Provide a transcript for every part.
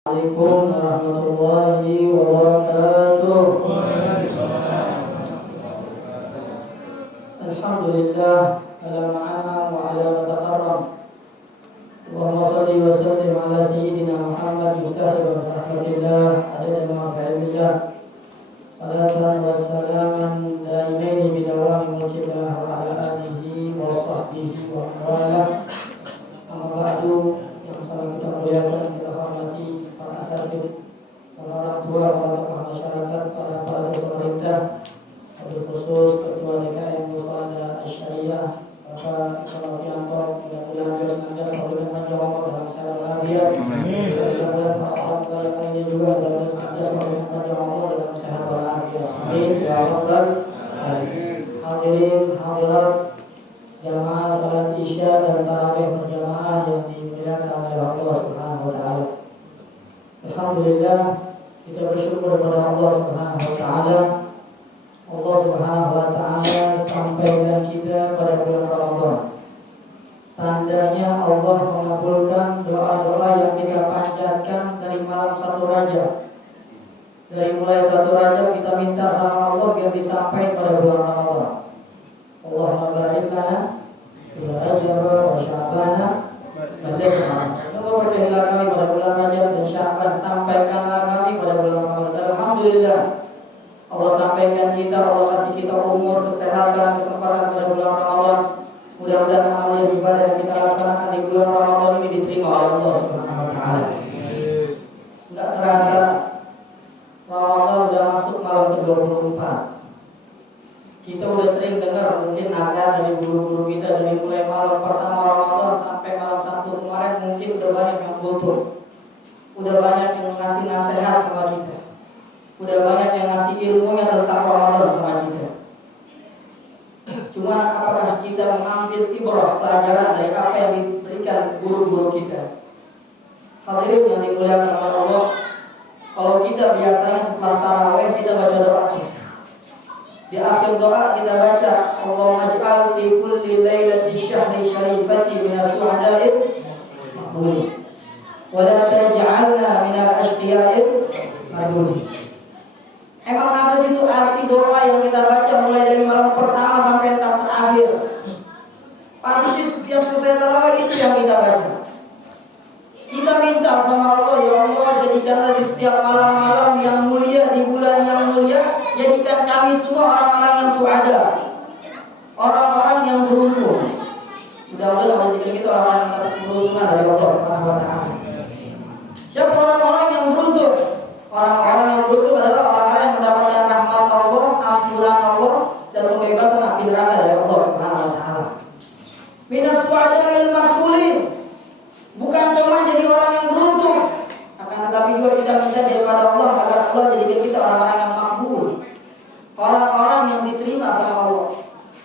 Assalamualaikum warahmatullahi wabarakatuh. Alhamdulillah ala ma'anam wa ala mataqarram. Allahumma salli wa sallim ala sayyidina Muhammad mutahhir wa rahmatillah adada ma fa'ilillah. Salatan wa salaman daimaini bidawami mulkillah wa ala alihi wa sahbihi wa wala. Amma ba'du, yang salam kita muliakan, kita hormati para asatidz, para orang tua, para tokoh masyarakat, para pemerintah, wabil khusus Ketua DKM Musada Asy-Syariah Bapak Novianto, mudah-mudahan beliau senantiasa memberikan panjang umur dalam sehat walafiat. Mudah-mudahan para orang tua lainnya juga mudah-mudahan senantiasa memberikan panjang umur dalam sehat walafiat. Amin ya rabbal alamin. Hadirin hadirat jamaah salat Isya dan tarawih berjamaah yang dimuliakan oleh Allah Subhanahu wa taala. Alhamdulillah, kita bersyukur kepada Allah Subhanahu wa taala. Allah Subhanahu wa taala sampaikan kita pada bulan Ramadan. Tandanya Allah mengabulkan doa-doa yang kita panjatkan dari malam 1 Rajab. Dari mulai 1 Rajab kita minta sama Allah biar disampaikan pada bulan Ramadan. Allahumma barik lana fi Rajab wa Sya'ban balighna. Allah berkailah kami pada bulan Rajab dan Sya'ban, sampaikanlah kami pada bulan Ramadan. Alhamdulillah, Allah sampaikan kita, Allah kasih kita umur, kesehatan, kesempatan pada bulan Ramadan. Mudah-mudahan amal ibadah yang kita laksanakan di bulan Ramadan ini diterima oleh Allah Subhanahu wa taala. Enggak terasa Ramadan sudah masuk malam ke-24. Kita udah sering dengar mungkin nasihat dari guru-guru kita dari mulai malam pertama Ramadan sampai malam Sabtu kemarin, mungkin udah banyak yang butuh. Udah banyak yang ngasih nasihat sama kita. Udah banyak yang ngasih ilmunya tentang Ramadan sama kita. Cuma apakah kita mengambil ibrah, pelajaran dari apa yang diberikan guru-guru kita? Hadirin yang dimuliakan oleh Allah, kalau kita biasanya setelah tarawih kita baca doa. Di akhir doa kita baca Allahumma ij'al fi kulli lailati syahri syarifati minas su'ada'i maqbulin wa la taj'alna minal ashqiya'i mardudin. Emang apa sih itu arti doa yang kita baca mulai dari malam pertama sampai terakhir? Pasti setiap selesai tarawih itu yang kita baca. Kita minta sama Allah, ya Allah, jadikanlah di setiap malam-malam yang mulia, di bulan yang mulia, jadikan kami semua orang-orang yang suada, orang-orang yang beruntung. Mudah-mudahan Allah jadikan kita orang yang dapat keberuntungan dari Allah Subhanahu wa taala. Siapa orang-orang yang beruntung? Orang-orang yang beruntung adalah orang-orang yang mendapatkan rahmat Allah, ampunan Allah, dan pembebasan api neraka dari Allah Subhanahu wa taala. Minas su'ada'il maqbulin. Bukan cuma jadi orang yang beruntung, akan tetapi juga kita minta daripada Allah agar Allah jadikan kita orang-orang yang makbul, orang-orang yang diterima sama Allah.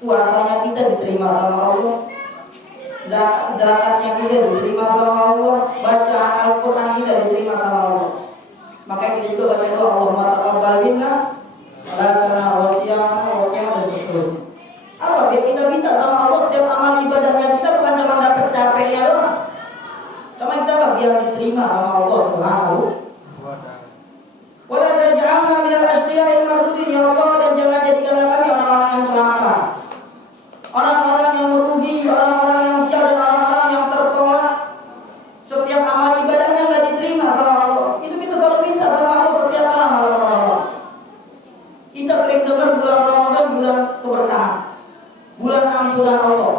Puasanya kita diterima sama Allah, zakatnya kita diterima sama Allah, bacaan Al-Quran kita diterima sama Allah. Maka kita juga baca doa Allahumma taqabbal minna salatana wa siyamana wa qiyamana dan seterusnya. Apa biar kita minta sama Allah setiap amal ibadahnya kita bukan cuma dapat capeknya doang. Cuma kita biar diterima sama Allah Subhanahu wa taala. Wala taj'alna minal ashqiya'il mardudin, ya Allah, dan jangan jadikanlah kami orang-orang yang celaka, orang-orang yang merugi, orang-orang yang sial, dan orang-orang yang tertolak. Setiap amal ibadahnya enggak diterima sama Allah. Itu kita selalu minta sama Allah setiap malam Ramadan. Kita sering dengar bulan Ramadan bulan keberkahan, bulan ampunan Allah.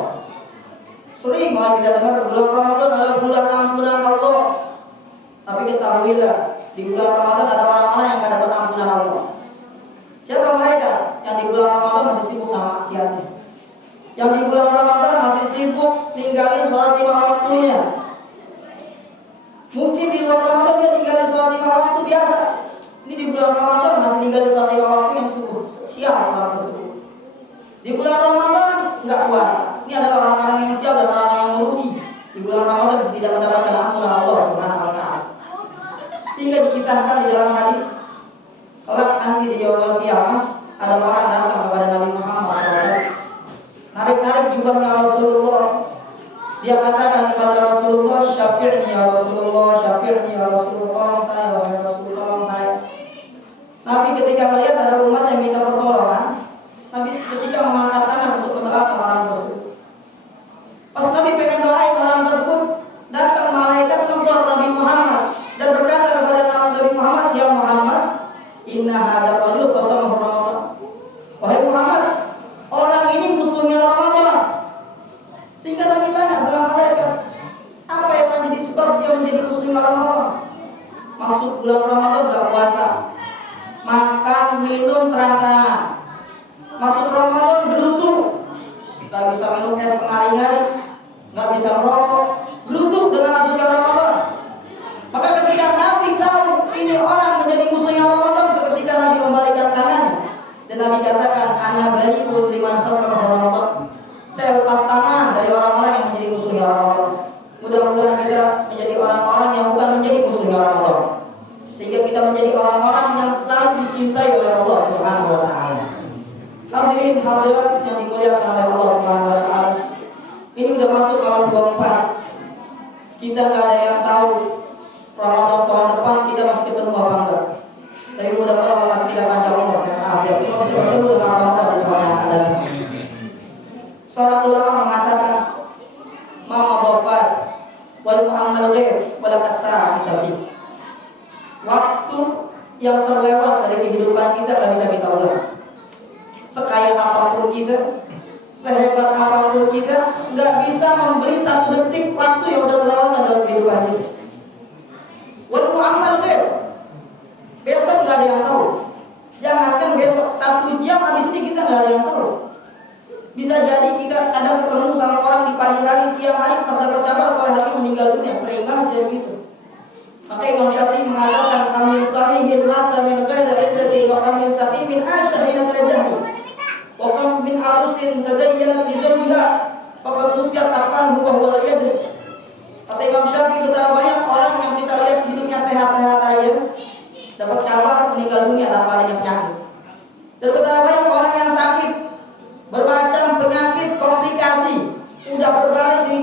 Sering banget kita dengar bulan Ramadan adalah bulan ampunan Allah. Tapi ketahuilah, di bulan Ramadan ada orang-orang yang akan dapat ampunan Allah. Siapa mereka? Yang di bulan Ramadan masih sibuk sama maksiatnya, yang di bulan Ramadan masih sibuk ninggalin sholat 5 waktunya. Mungkin di luar Ramadan dia tinggalin sholat 5 waktu biasa. Ini di bulan Ramadan masih tinggalin sholat 5 waktu yang subuh. Sial orang tersebut. Di bulan Ramadan enggak puasa. Ini adalah orang-orang yang sial dan orang-orang yang merugi. Di bulan Ramadan tidak mendapatkan ampunan Allah Subhanahu wa taala. Sehingga dikisahkan di dalam hadis, kelak nanti di yaumul qiyamah ada orang datang kepada Nabi Muhammad SAW, narik-narik jubahnya Rasulullah, Dia katakan kepada Rasulullah, "Syafi'ni ya Rasulullah, syafi'ni ya Rasulullah, tolong saya wahai Rasul, tolong saya." Nabi ketika melihat ada umat yang minta pertolongan, Nabi seketika mengangkat tangan untuk mendoakan orang tersebut. Pas Nabi pengen doain orang tersebut, datang malaikat menegur Nabi Muhammad dan berkata kepada Nabi Muhammad, "Ya Muhammad, inna hadza rajul qasamahu Ramadan." Wahai Muhammad, orang ini musuhnya Ramadan. Sehingga Nabi tanya sama malaikat, apa yang menjadi sebab dia menjadi musuhnya Ramadan? Masuk bulan Ramadan gak puasa, makan minum terang-terangan. Masuk Ramadan berutuh, gak bisa minum es pengari-ngari, gak bisa merokok, berutuh dengan masuknya Ramadan. Maka ketika Nabi tahu ini orang menjadi musuhnya Ramadan, seketika Nabi membalikkan tangannya dan Nabi katakan, "Ana bari'un liman khasara Ramadan." Saya lepas tangan dari orang-orang yang menjadi musuhnya Ramadan. Mudah-mudahan kita menjadi orang-orang yang bukan menjadi musuhnya Ramadan, sehingga kita menjadi orang-orang yang selalu dicintai oleh Allah Subhanahu wa taala. Hadirin hadirat yang dimuliakan oleh Allah Subhanahu wa taala. Ini udah masuk malam 24. Kita enggak ada yang tahu Ramadan tahun depan kita masih ketemu apa enggak. Tapi mudah-mudahan Allah masih kita panjang umur sehat afiat. Semoga bisa bertemu dengan Ramadan di tahun yang akan datang. Seorang ulama mengatakan, "Ma'adhafat wal mu'ammal ghair wala kasar kita." Waktu yang terlewat dari kehidupan kita tidak bisa kita ulang. Sekaya apapun kita, sehebat apapun kita, nggak bisa membeli satu detik waktu yang sudah terlewat dalam kehidupan kita. Wal mu'ammal ghair, besok nggak ada yang tahu. Jangankan besok, 1 jam habis ini kita nggak ada yang tahu. Bisa jadi kita kadang ketemu sama orang di pagi hari, siang hari, pas dapat kabar sore hari meninggal dunia, sering banget kayak gitu. Maka Imam Syafi'i mengatakan, "Kami sahihin lata min ghairi iddati wa kami sahihin asyahina al-jahli wa kam min arusin tazayyanat li zawjiha faqad nusyat akan huwa huwa yadri." Kata Imam Syafi'i, betapa banyak orang yang kita lihat hidupnya sehat-sehat aja, dapat kabar meninggal dunia tanpa adanya penyakit. Dan betapa banyak orang yang sakit, bermacam penyakit, komplikasi, udah berbaring di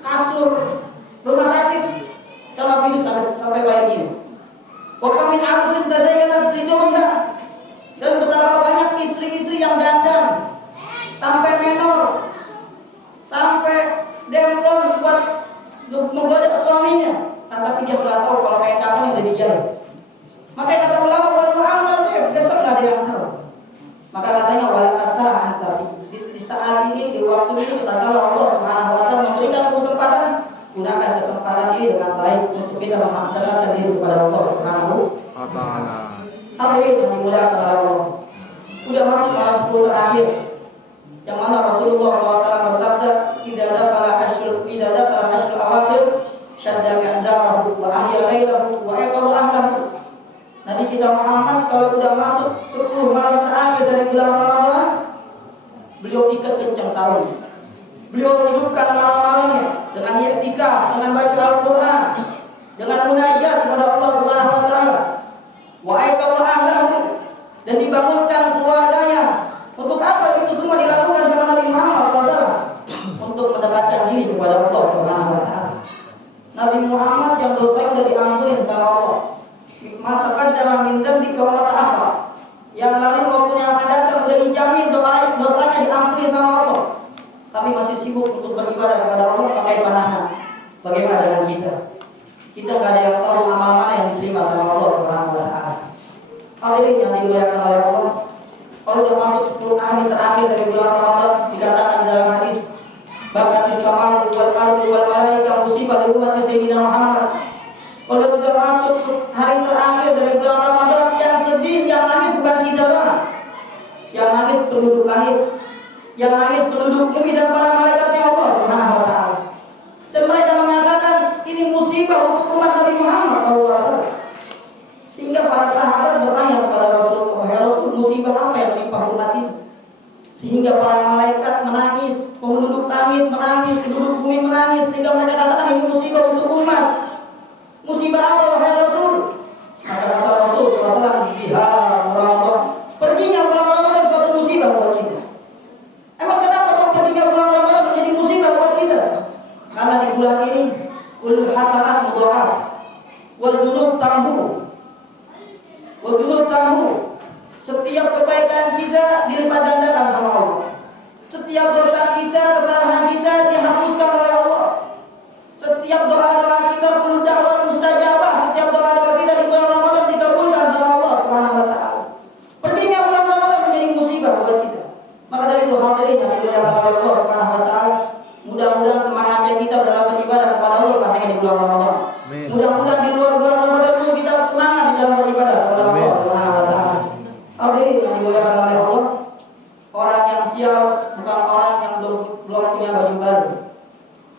kasur rumah sakit, kan masih hidup sampai kayak gini. Wa kam min arusin tazayyanat li zawjiha, dan betapa banyak istri-istri yang dandan sampai menor, sampai demplon buat menggoda suaminya, tapi dia nggak tahu kalau kain kapan udah dijahit. Maka kata ulama, wal mu'ammal besok nggak ada yang tahu. Maka katanya wala kasah antafi. Di saat ini, di waktu ini, kita tahu Allah Subhanahu wa taala memberikan kesempatan, gunakan kesempatan ini dengan baik untuk kita mendekatkan diri kepada Allah Subhanahu wa taala. Hadirin yang dimuliakan oleh Allah. Sudah masuk malam 10 terakhir, yang mana Rasulullah SAW bersabda, "Idza dakhala asyrul awakhir, syadda mi'zarahu wa ahya lailahu wa aqadha ahlahu." Nabi kita Muhammad kalau sudah masuk 10 malam terakhir dari bulan Ramadan, beliau ikat kencang sarungnya. Beliau hidupkan malam-malamnya dengan i'tikaf, dengan baca Al-Qur'an, dengan munajat kepada Allah Subhanahu wa taala. Wa aqadha ahlahu, dan dibangunkan keluarganya. Untuk apa itu semua dilakukan sama Nabi Muhammad SAW? Untuk mendekatkan diri kepada Allah Subhanahu wa taala. Nabi Muhammad yang dosanya sudah diampuni sama Allah. Ma taqaddama min dzambika wa ma ta'akhkhar. Yang lalu maupun yang akan datang sudah dijamin dosanya diampuni sama Allah. Tapi masih sibuk untuk beribadah kepada Allah pakai panahnya. Bagaimana dengan kita? Kita nggak ada yang tahu amal mana yang diterima sama Allah Subhanahu wa taala. Hadirin yang dimuliakan oleh Allah, kalau sudah masuk 10 hari terakhir dari bulan Ramadan, dikatakan dalam hadis, "Bakatis sama'u wal ardu wal malaika musibah li ummati sayyidina Muhammad." Kalau sudah masuk hari terakhir dari bulan Ramadan, yang sedih, yang nangis bukan kita doang. Yang nangis penduduk langit, yang nangis penduduk bumi dan para malaikatnya Allah Subhanahu wa taala. Dan mereka mengatakan ini musibah untuk umat Nabi Muhammad SAW. Sehingga para sahabat bertanya kepada Rasulullah, "Ya Rasul, musibah apa yang menimpa umat ini?" Sehingga para malaikat menangis, penduduk langit menangis, penduduk bumi menangis, sehingga mereka katakan ini musibah untuk umat. Musibah apa wahai Rasul? Maka kata Rasul SAW, "Biha Ramadan." Perginya bulan Ramadan suatu musibah buat kita. Emang kenapa kok perginya bulan Ramadan tamhu. Wa dzunub tamhu. Setiap kebaikan kita dilipat gandakan sama Allah. Setiap dosa kita, kesalahan kita dihapuskan oleh Allah. Setiap doa-doa kita perlu dakwah mustajabah. Setiap doa-doa kita di bulan Ramadan dikabulkan sama Allah Subhanahu wa taala. Perginya bulan Ramadan menjadi musibah buat kita. Maka dari itu hadirin yang dimuliakan oleh Allah Subhanahu wa taala, mudah-mudahan semangatnya kita dalam beribadah kepada Allah bukan hanya di bulan Ramadan. Mudah-mudahan di luar bulan Ramadan pun kita semangat di dalam beribadah kepada Allah Subhanahu wa taala. Hadirin yang dimuliakan oleh Allah, orang yang sial bukan orang yang belum punya baju baru.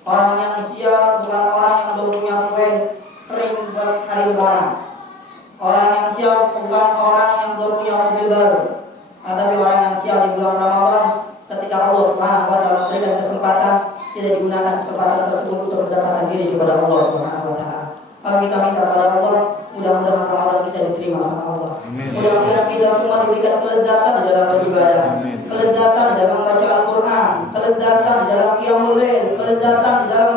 Orang yang sial bukan orang yang belum punya kue kering buat hari lebaran. Orang yang sial bukan orang yang belum punya mobil baru. Tetapi orang yang sial di bulan Ramadan ketika Allah Subhanahu wa taala memberikan kesempatan tidak digunakan kesempatan tersebut untuk mendapatkan diri kepada Allah Subhanahu wa taala. Maka kita minta kepada Allah, mudah-mudahan Ramadan kita diterima sama Allah. Mudah-mudahan kita semua diberikan kelezatan di dalam beribadah, kelezatan di dalam membaca Al-Quran, kelezatan di dalam qiyamul lail, kelezatan di dalam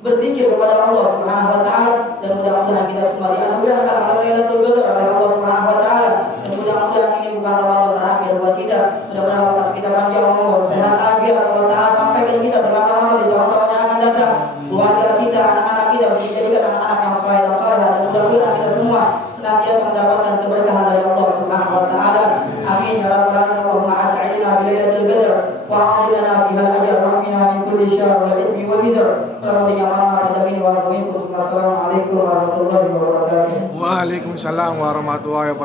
berzikir kepada Allah Subhanahu wa taala, dan mudah-mudahan kita semua dianugerahkan Lailatul Qadar oleh Allah Subhanahu wa taala. Dan mudah-mudahan ini bukan Ramadan terakhir buat kita. Mudah-mudahan Allah kita panjang umur, sehat afiat, Allah taala sampaikan kita dalam Ramadan di tahun-tahun yang akan datang. Keluarga kita, anak-anak kita menjadikan anak-anak yang saleh dan salehah, dan mudah-mudahan kita semua senantiasa mendapatkan keberkahan dari Allah Subhanahu wa taala. Amin ya rabbal alamin. Allahumma as'idna bi lailatul qadar wa a'idna biha al-ajr wa amina min kulli syarr wal ithmi wal wizr. Assalamualaikum warahmatullahi wabarakatuh. Waalaikumsalam warahmatullahi wabarakatuh.